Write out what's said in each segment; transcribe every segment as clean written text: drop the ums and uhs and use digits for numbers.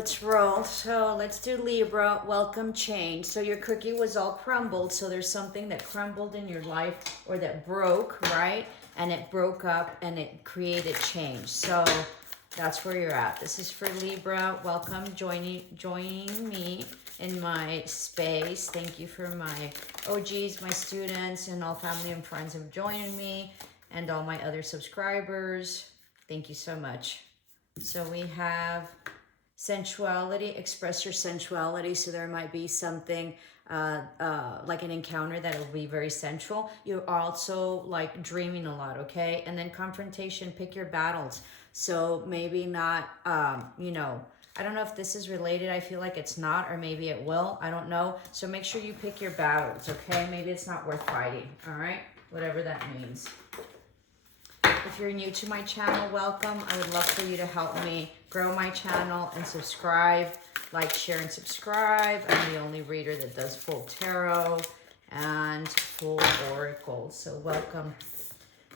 Let's roll. So let's do Libra. Welcome change. So your cookie was all crumbled. So there's something that crumbled in your life or that broke, right? And it broke up and it created change. So that's where you're at. This is for Libra. Welcome joining me in my space. Thank you for my OGs, my students, and all family and friends who have joined me, and all my other subscribers. Thank you so much. So we have sensuality, express your sensuality. So there might be something like an encounter that will be very sensual. You're also like dreaming a lot, okay? And then confrontation, pick your battles. So maybe not, I don't know if this is related. I feel like it's not, or maybe it will. I don't know. So make sure you pick your battles, okay? Maybe it's not worth fighting, all right? Whatever that means. If you're new to my channel, welcome. I would love for you to help me grow my channel and subscribe, like, share, and subscribe. I'm the only reader that does full tarot and full oracle. So welcome.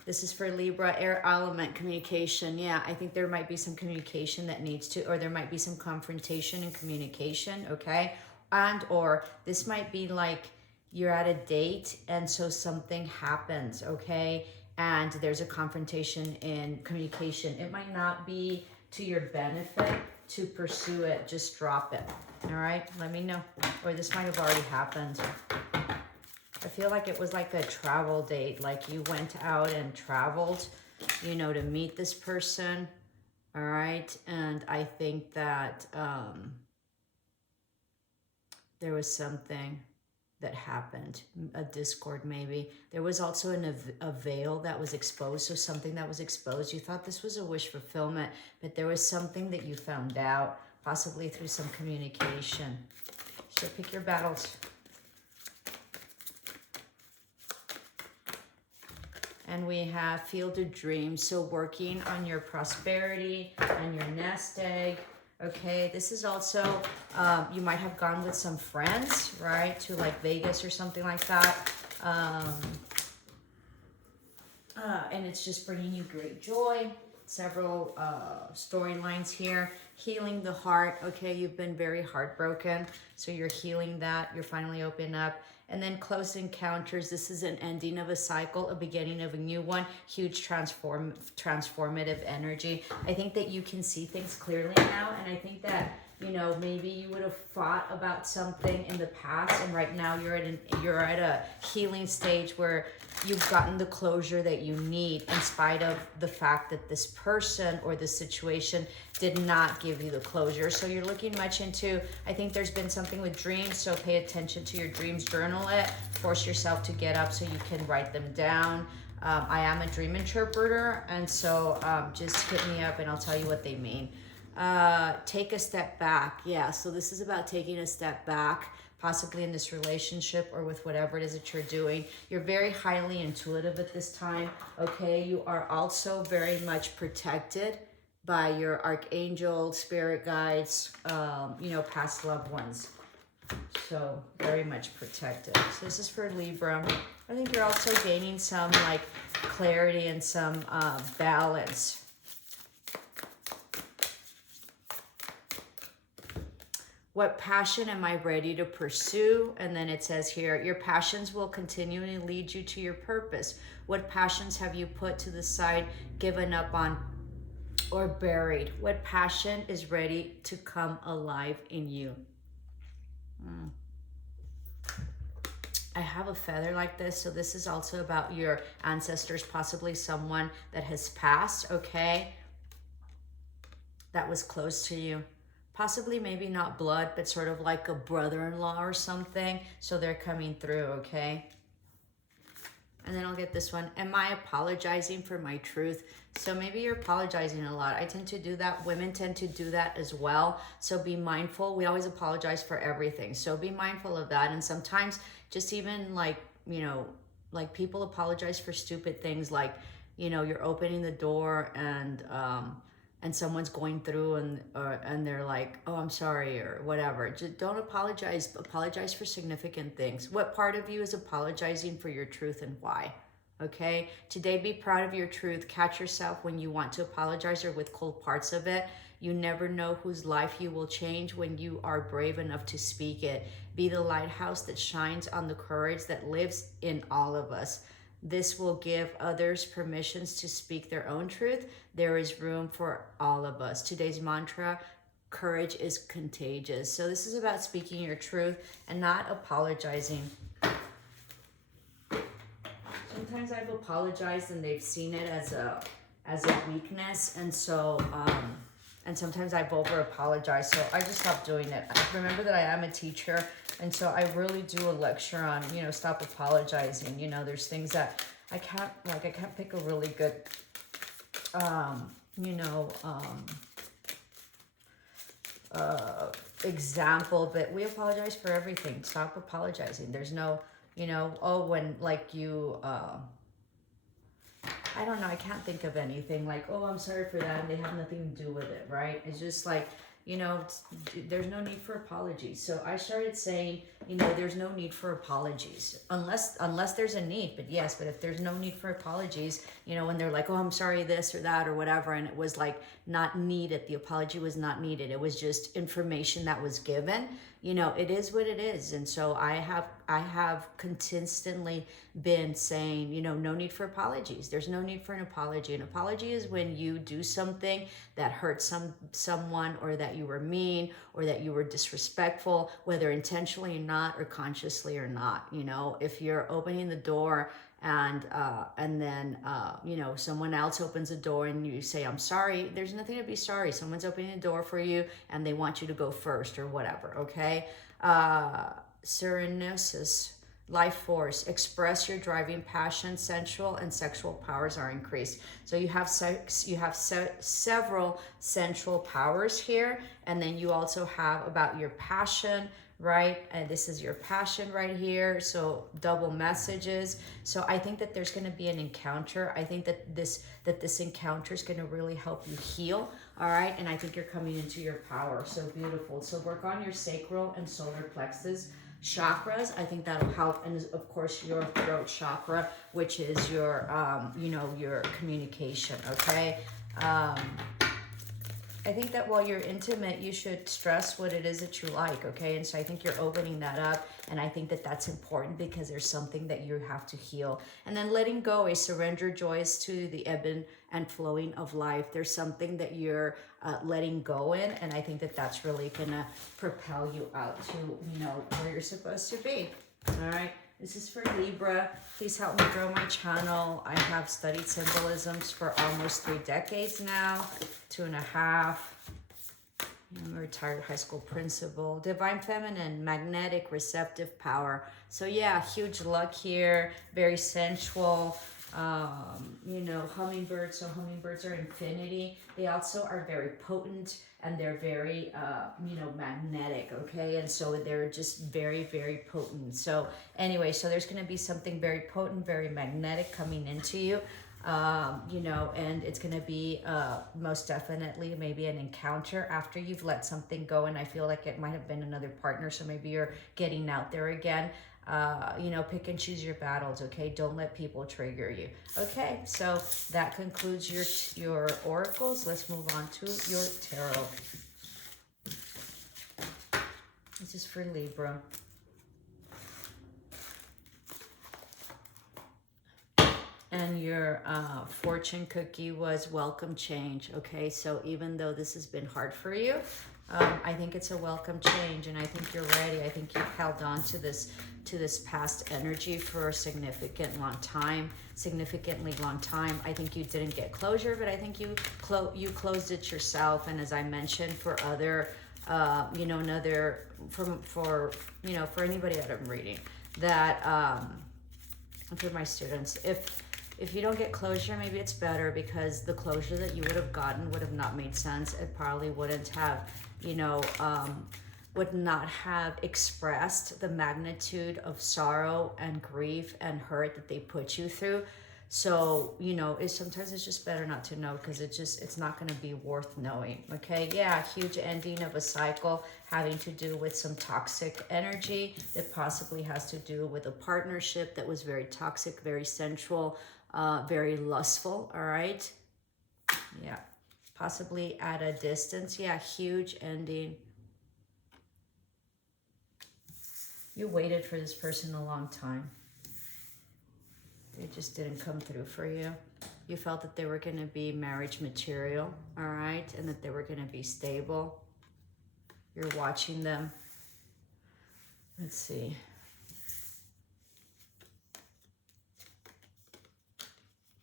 This is for Libra, air element, communication. Yeah, I think there might be some communication that needs to, or there might be some confrontation and communication, okay? And or this might be like you're at a date and so something happens, okay? And there's a confrontation in communication. It might not be to your benefit to pursue it. Just drop it, all right? Let me know. Or this might have already happened. I feel like it was like a travel date, like you went out and traveled, you know, to meet this person, all right? And I think that there was something that happened, a discord maybe. There was also a veil that was exposed, so something that was exposed. You thought this was a wish fulfillment, but there was something that you found out, possibly through some communication. So pick your battles. And we have field of dreams, so working on your prosperity and your nest egg. Okay, this is also, you might have gone with some friends, right, to like Vegas or something like that. And it's just bringing you great joy. Several storylines here. Healing the heart. Okay, you've been very heartbroken, so you're healing that. You're finally open up. And then close encounters. This is an ending of a cycle, a beginning of a new one. Huge transformative energy. I think that you can see things clearly now, and I think that, you know, maybe you would have fought about something in the past, and right now you're at a healing stage where you've gotten the closure that you need, in spite of the fact that this person or this situation did not give you the closure. So you're looking much into, I think there's been something with dreams, so pay attention to your dreams, journal it, force yourself to get up so you can write them down. I am a dream interpreter, and so just hit me up and I'll tell you what they mean. Take a step back. Yeah, so this is about taking a step back, possibly in this relationship or with whatever it is that you're doing. You're very highly intuitive at this time, okay? You are also very much protected by your archangel, spirit guides, you know, past loved ones. So very much protected. So this is for Libra. I think you're also gaining some like clarity and some balance. What passion am I ready to pursue? And then it says here, your passions will continually lead you to your purpose. What passions have you put to the side, given up on, or buried? What passion is ready to come alive in you? I have a feather like this, so this is also about your ancestors, possibly someone that has passed, okay? That was close to you. Possibly maybe not blood, but sort of like a brother-in-law or something. So they're coming through, okay? And then I'll get this one. Am I apologizing for my truth? So maybe you're apologizing a lot. I tend to do that. Women tend to do that as well. So be mindful. We always apologize for everything. So be mindful of that. And sometimes just even like, you know, like people apologize for stupid things, like, you know, you're opening the door and someone's going through and they're like, oh, I'm sorry, or whatever. Just don't apologize. Apologize for significant things. What part of you is apologizing for your truth and why? Okay, today be proud of your truth. Catch yourself when you want to apologize or withhold parts of it. You never know whose life you will change when you are brave enough to speak it. Be the lighthouse that shines on the courage that lives in all of us. This will give others permissions to speak their own truth. There is room for all of us. Today's mantra: courage is contagious. So this is about speaking your truth and not apologizing. Sometimes I've apologized and they've seen it as a weakness, and so and sometimes I've over apologized, so I just stopped doing it. I remember that I am a teacher, and so I really do a lecture on, you know, stop apologizing. You know, there's things that I can't pick a really good example, but we apologize for everything. Stop apologizing. There's no, you know, oh, when like you I don't know, I can't think of anything like, oh, I'm sorry for that, and they have nothing to do with it, right? It's just like, you know, there's no need for apologies. So I started saying, you know, there's no need for apologies unless there's a need. But yes, but if there's no need for apologies, you know, when they're like, oh, I'm sorry this or that or whatever, and it was like not needed, the apology was not needed, it was just information that was given, you know, it is what it is. And so I have consistently been saying, you know, no need for apologies. There's no need for an apology. An apology is when you do something that hurts someone, or that you were mean, or that you were disrespectful, whether intentionally or not, or consciously or not. You know, if you're opening the door and then you know, someone else opens the door and you say, I'm sorry, there's nothing to be sorry. Someone's opening the door for you and they want you to go first or whatever, okay? Serenosis, life force, express your driving passion, sensual and sexual powers are increased. So you have several sensual powers here, and then you also have about your passion, right? And this is your passion right here. So double messages. So I think that there's going to be an encounter. I think that this encounter is going to really help you heal. All right. And I think you're coming into your power. So beautiful. So work on your sacral and solar plexus chakras. I think that'll help. And of course your throat chakra, which is your, you know, your communication. Okay. I think that while you're intimate, you should stress what it is that you like, okay? And so I think you're opening that up, and I think that that's important because there's something that you have to heal. And then letting go, a surrender joys to the ebbing and flowing of life. There's something that you're letting go in, and I think that that's really gonna propel you out to, you know, where you're supposed to be, all right? This is for Libra. Please help me grow my channel. I have studied symbolisms for almost 3 decades now, 2.5. I'm a retired high school principal. Divine feminine, magnetic, receptive power. So yeah, huge luck here. Very sensual. You know, hummingbirds. So hummingbirds are infinity. They also are very potent, and they're very, you know, magnetic, okay? And so they're just very, very potent. So anyway, so there's going to be something very potent, very magnetic coming into you, you know, and it's going to be most definitely maybe an encounter after you've let something go. And I feel like it might have been another partner. So maybe you're getting out there again. You know, pick and choose your battles, okay? Don't let people trigger you. Okay, so that concludes your oracles. Let's move on to your tarot. This is for Libra. And your fortune cookie was welcome change, okay? So even though this has been hard for you, I think it's a welcome change, and I think you're ready. I think you've held on to this past energy for a significantly long time. I think you didn't get closure, but I think you closed it yourself. And as I mentioned, for other, you know, for you know, for anybody that I'm reading, that for my students, if you don't get closure, maybe it's better, because the closure that you would have gotten would have not made sense. It probably wouldn't have, you know, would not have expressed the magnitude of sorrow and grief and hurt that they put you through. So, you know, sometimes it's just better not to know, because it's not going to be worth knowing, okay? Yeah, huge ending of a cycle having to do with some toxic energy that possibly has to do with a partnership that was very toxic, very sensual, very lustful, all right? Yeah. possibly at a distance. Yeah, huge ending. You waited for this person a long time. It just didn't come through for you. You felt that they were going to be marriage material, all right, and that they were going to be stable. You're watching them. Let's see.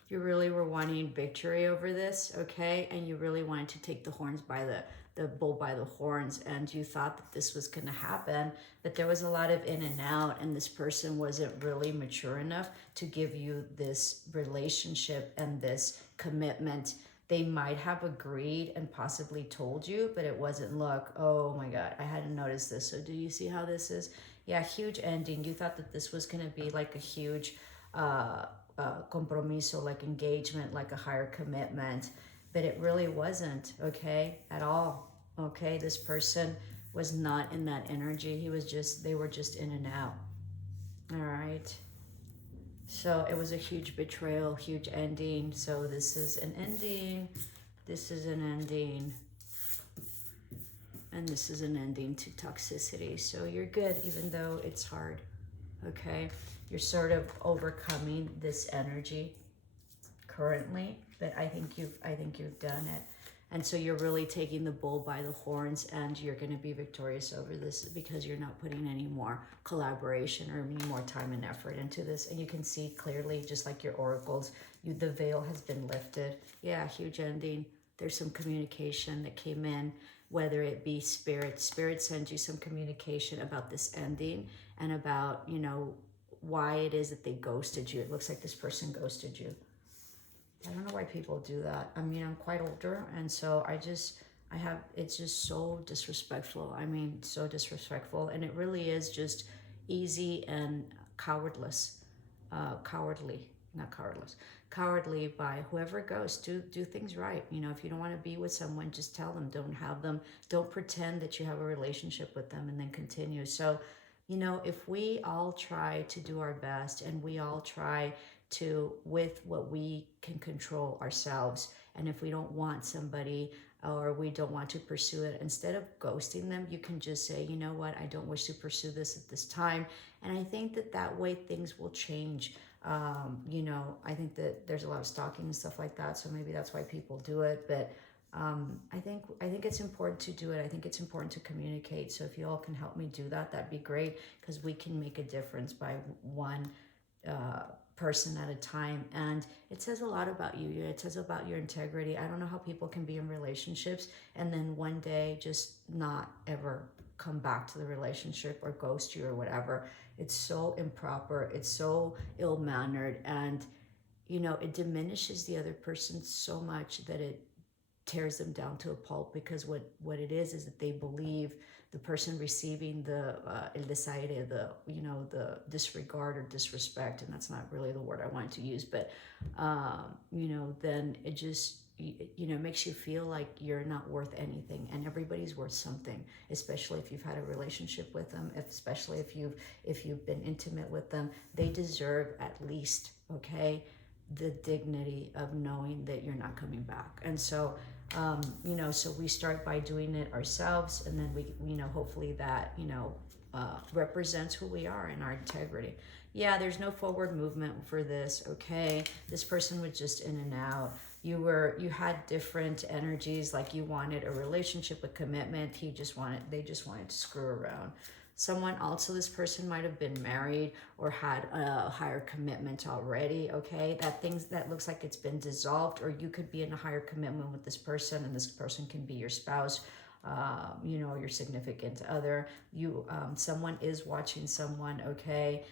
You really were wanting victory over this, okay? And you really wanted to take the bull by the horns, and you thought that this was going to happen, but there was a lot of in and out, and this person wasn't really mature enough to give you this relationship and this commitment. They might have agreed and possibly told you, but it wasn't, look, oh my God, I hadn't noticed this. So do you see how this is? Yeah, huge ending. You thought that this was going to be like a huge compromiso, like engagement, like a higher commitment, but it really wasn't, okay, at all, okay? This person was not in that energy. They were just in and out, all right? So it was a huge betrayal, huge ending. So this is an ending, this is an ending, and this is an ending to toxicity. So you're good, even though it's hard, okay? You're sort of overcoming this energy currently, but I think you've done it. And so you're really taking the bull by the horns, and you're going to be victorious over this because you're not putting any more collaboration or any more time and effort into this. And you can see clearly, just like your oracles, the veil has been lifted. Yeah, huge ending. There's some communication that came in, whether it be spirit. Spirit sends you some communication about this ending and about, you know, why it is that they ghosted you. It looks like this person ghosted you. I don't know why people do that. I mean, I'm quite older, and so it's just so disrespectful. I mean, so disrespectful, and it really is just easy and cowardly by whoever goes. Do things right. You know, if you don't want to be with someone, just tell them. Don't pretend that you have a relationship with them and then continue. So, you know, if we all try to do our best, and we all try to, with what we can control ourselves, and if we don't want somebody or we don't want to pursue it, instead of ghosting them, you can just say, you know what, I don't wish to pursue this at this time. And I think that way things will change. You know, I think that there's a lot of stalking and stuff like that, so maybe that's why people do it. But I think it's important to do it. I think it's important to communicate. So if you all can help me do that, that'd be great, because we can make a difference by one person at a time. And it says a lot about you. It says about your integrity. I don't know how people can be in relationships and then one day just not ever come back to the relationship or ghost you or whatever. It's so improper. It's so ill-mannered, and you know, it diminishes the other person so much that it tears them down to a pulp, because what it is that they believe the person receiving the el desaire, the disregard or disrespect, and that's not really the word I wanted to use, but you know, then it just, you know, makes you feel like you're not worth anything, and everybody's worth something, especially if you've had a relationship with them, especially if you've been intimate with them. They deserve at least, okay, the dignity of knowing that you're not coming back. And so you know, so we start by doing it ourselves, and then we, you know, hopefully that, you know, represents who we are and our integrity. Yeah, there's no forward movement for this, okay? This person was just in and out. You had different energies, like you wanted a relationship, a commitment. They just wanted to screw around. Someone also, this person might have been married or had a higher commitment already, okay? That looks like it's been dissolved, or you could be in a higher commitment with this person, and this person can be your spouse, you know, your significant other. Someone is watching someone, okay?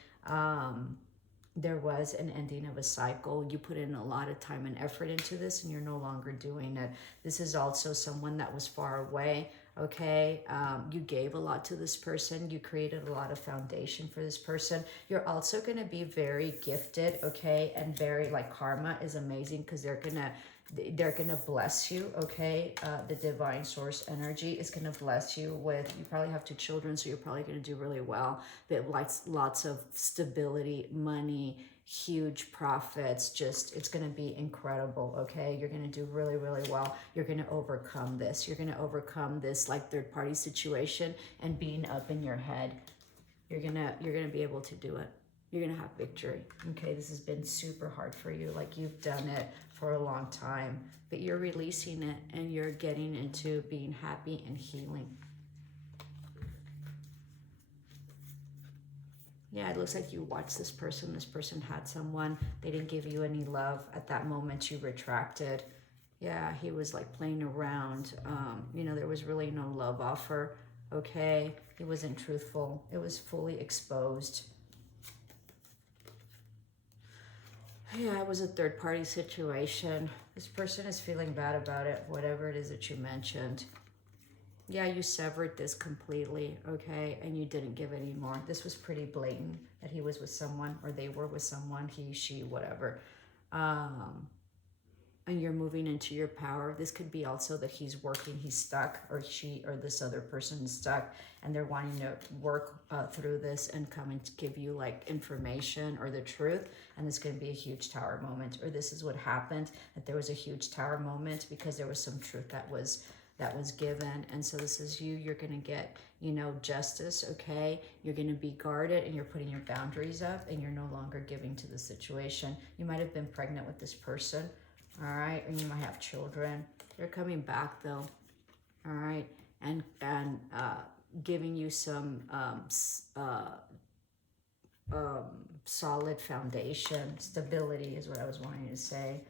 There was an ending of a cycle. You put in a lot of time and effort into this, and you're no longer doing it. This is also someone that was far away, okay? You gave a lot to this person. You created a lot of foundation for this person. You're also going to be very gifted, okay? And very, like, karma is amazing, because they're gonna bless you, okay? The divine source energy is gonna bless you with, you probably have 2 children, so you're probably gonna do really well. But lots of stability, money, huge profits. Just, it's going to be incredible, okay? You're going to do really, really well. You're going to overcome this. You're going to overcome this like third-party situation and being up in your head. You're gonna be able to do it. You're gonna have victory, okay? This has been super hard for you, like you've done it for a long time, but you're releasing it and you're getting into being happy and healing. Yeah, it looks like you watched this person. This person had someone. They didn't give you any love. At that moment, you retracted. Yeah, he was like playing around. You know, there was really no love offer, okay? He wasn't truthful. It was fully exposed. Yeah, it was a third-party situation. This person is feeling bad about it, whatever it is that you mentioned. Yeah, you severed this completely, okay? And you didn't give any more. This was pretty blatant that he was with someone or they were with someone, he, she, whatever. And you're moving into your power. This could be also that he's working, he's stuck, or she or this other person is stuck, and they're wanting to work through this and come and give you like information or the truth. And this could be a huge tower moment, or this is what happened, that there was a huge tower moment because there was some truth that was given. And so this is you. You're going to get, you know, justice, okay? You're going to be guarded and you're putting your boundaries up and you're no longer giving to the situation. You might have been pregnant with this person, all right? And you might have children. They're coming back though, all right? And giving you some solid foundation. Stability is what I was wanting to say.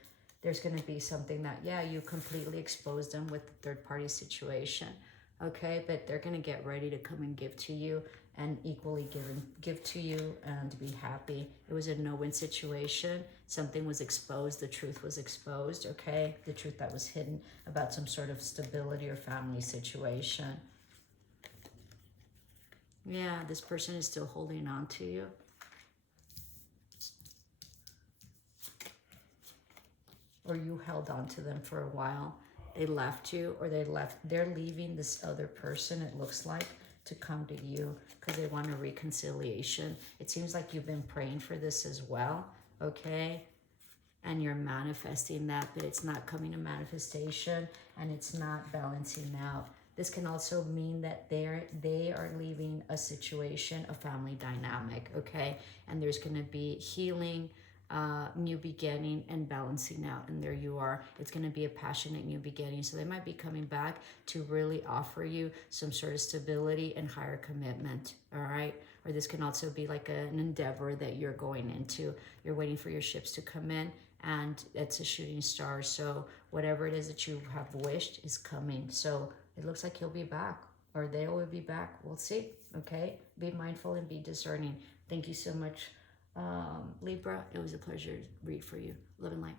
There's going to be something that, yeah, you completely exposed them with the third-party situation, okay? But they're going to get ready to come and give to you and equally give to you and be happy. It was a no-win situation. Something was exposed. The truth was exposed, okay? The truth that was hidden about some sort of stability or family situation. Yeah, this person is still holding on to you. Or you held on to them for a while. They left you, or they're leaving this other person, it looks like, to come to you because they want a reconciliation. It seems like you've been praying for this as well, okay? And you're manifesting that, but it's not coming to manifestation and it's not balancing out. This can also mean that they are leaving a situation, a family dynamic, okay? And there's going to be healing, new beginning, and balancing out. And there you are. It's going to be a passionate new beginning. So they might be coming back to really offer you some sort of stability and higher commitment, all right? Or this can also be like an endeavor that you're going into. You're waiting for your ships to come in, and it's a shooting star. So whatever it is that you have wished is coming. So it looks like he'll be back, or they will be back. We'll see, okay? Be mindful and be discerning. Thank you so much, Libra. It was a pleasure to read for you. Love and light.